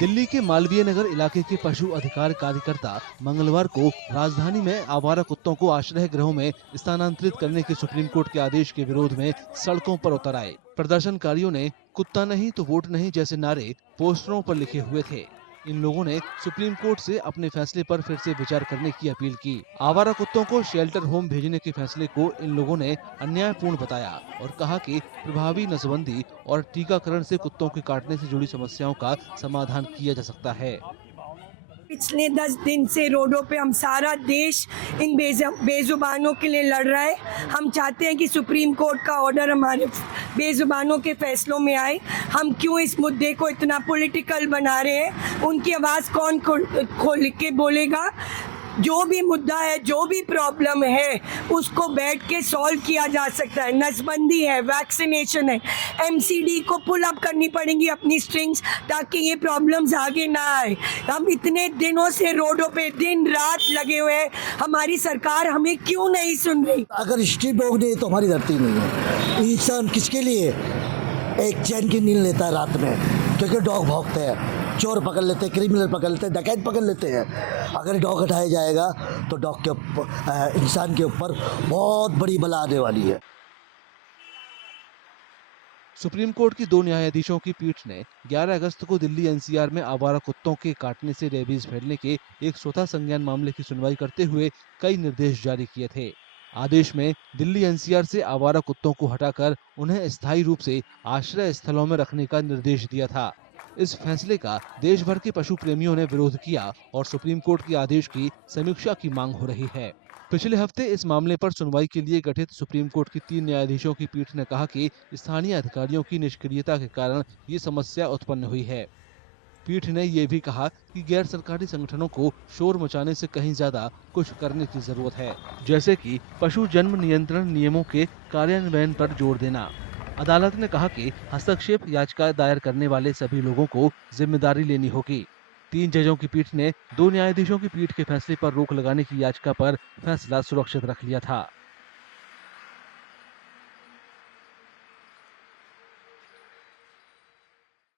दिल्ली के मालवीय नगर इलाके के पशु अधिकार कार्यकर्ता मंगलवार को राजधानी में आवारा कुत्तों को आश्रय गृहों में स्थानांतरित करने के सुप्रीम कोर्ट के आदेश के विरोध में सड़कों पर उतर आए। प्रदर्शनकारियों ने कुत्ता नहीं तो वोट नहीं जैसे नारे पोस्टरों पर लिखे हुए थे। इन लोगों ने सुप्रीम कोर्ट से अपने फैसले पर फिर से विचार करने की अपील की। आवारा कुत्तों को शेल्टर होम भेजने के फैसले को इन लोगों ने अन्यायपूर्ण बताया और कहा कि प्रभावी नसबंदी और टीकाकरण से कुत्तों के काटने से जुड़ी समस्याओं का समाधान किया जा सकता है। पिछले 10 दिन से रोडों पे हम सारा देश इन बेजुबानों के लिए लड़ रहा है। हम चाहते हैं कि सुप्रीम कोर्ट का ऑर्डर हमारे बेजुबानों के फैसलों में आए। हम क्यों इस मुद्दे को इतना पॉलिटिकल बना रहे हैं? उनकी आवाज़ कौन खोल के बोलेगा? जो भी मुद्दा है, जो भी प्रॉब्लम है, उसको बैठ के सॉल्व किया जा सकता है। नसबंदी है, वैक्सीनेशन है, एमसीडी को पुल अप करनी पड़ेंगी अपनी स्ट्रिंग्स, ताकि ये प्रॉब्लम्स आगे ना आए। हम इतने दिनों से रोडों पे दिन रात लगे हुए हैं, हमारी सरकार हमें क्यों नहीं सुन रही? अगर स्ट्रीट डॉग नहीं तो हमारी धरती नहीं है। इंसान किसके लिए एक चैन की नींद लेता है रात में? क्योंकि डॉग भौंकते हैं, चोर पकड़ लेते हैं, क्रिमिनल पकड़ लेते हैं, डकैत पकड़ लेते हैं। अगर डॉग हटाया जाएगा तो डॉग के ऊपर, इंसान के ऊपर बहुत बड़ी बला आने वाली है। सुप्रीम कोर्ट की 2 न्यायाधीशों की पीठ ने 11 अगस्त को दिल्ली एनसीआर में आवारा कुत्तों के काटने से रेबीज फैलने के एक स्वतः संज्ञान मामले की सुनवाई करते हुए कई निर्देश जारी किए थे। आदेश में दिल्ली एनसीआर से आवारा कुत्तों को हटाकर उन्हें स्थायी रूप से आश्रय स्थलों में रखने का निर्देश दिया था। इस फैसले का देश भर के पशु प्रेमियों ने विरोध किया और सुप्रीम कोर्ट के आदेश की समीक्षा की मांग हो रही है। पिछले हफ्ते इस मामले पर सुनवाई के लिए गठित सुप्रीम कोर्ट की 3 न्यायाधीशों की पीठ ने कहा कि स्थानीय अधिकारियों की निष्क्रियता के कारण ये समस्या उत्पन्न हुई है। पीठ ने ये भी कहा कि गैर सरकारी संगठनों को शोर मचाने से कहीं ज्यादा कुछ करने की जरूरत है, जैसे कि पशु जन्म नियंत्रण नियमों के कार्यान्वयन पर जोर देना। अदालत ने कहा कि हस्तक्षेप याचिका दायर करने वाले सभी लोगों को जिम्मेदारी लेनी होगी। 3 जजों की पीठ ने 2 न्यायाधीशों की पीठ के फैसले पर रोक लगाने की याचिका पर फैसला सुरक्षित रख लिया था।